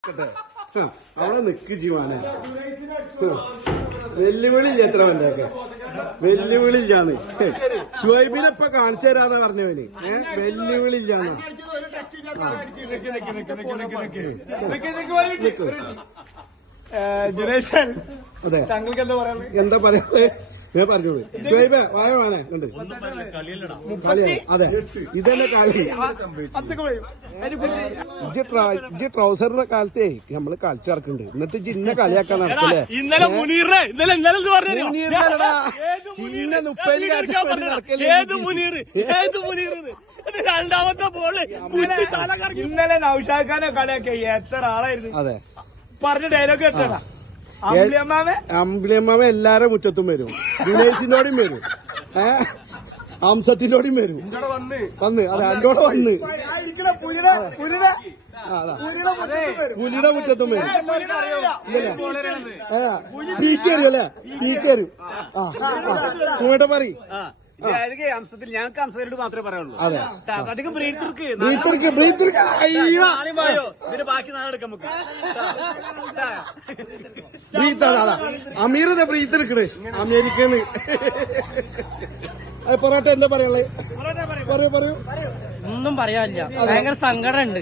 അവിടെ നിക്ക് ജീവാനെ വെല്ലുവിളി എത്ര വന്നേക്കെ വെല്ലുവിളി ഇല്ലാന്ന് ഷുഹൈബിനെ ഇപ്പൊ കാണിച്ചു തരാന്നാ പറഞ്ഞവന് വെല്ലുവിളി ഇല്ലാന്ന് അതെ എന്താ പറയാ ഞാൻ പറഞ്ഞോളൂ ഷുഹൈബ വായ വാനെ ഉണ്ട് കളിയാണ് അതെ ഇതന്നെ കളി ഇജ്ജ് ട്രൗസറിന്റെ കാലത്തേ നമ്മള് കളിച്ചു നടക്കുന്നുണ്ട് എന്നിട്ട് ജിന്നെ കളിയാക്കാൻ നടക്കല്ലേ പിന്നെ മുപ്പതിന് രണ്ടാമത്തെ ബോള് ഇന്നലെ നൗഷാദ് ഖാനെ കളിയാക്കിയ എത്ര ആളായിരുന്നു അതെ പറഞ്ഞ ഡയലോഗ് കേട്ടാ അമ്പിളിയമ്മാമ എല്ലാരും മുറ്റത്തും വരും ദിനേശിനോടും വരും ഹംസത്തിനോടും വരും വന്ന് അതെ അന്നോടെ വന്ന് പുലിയുടെ മുറ്റത്തും വരും പീക്കേരും അല്ലേ പീക്കേരും സുമേട്ട പറയും അംശത്തിൽ ഞങ്ങൾക്ക് അംശത്തിനോട് മാത്രമേ പറയുള്ളൂ അതെ അധികം ബാക്കി നാളെ എടുക്കാം നമുക്ക് അമീറിന്റെ ബ്രീത്ത് എടുക്കണേ അമേരിക്കന്ന് പൊറോട്ട എന്താ പറയാനുള്ളത് പറയൂ ഒന്നും പറയാനില്ല ഭയങ്കര സങ്കടമുണ്ട്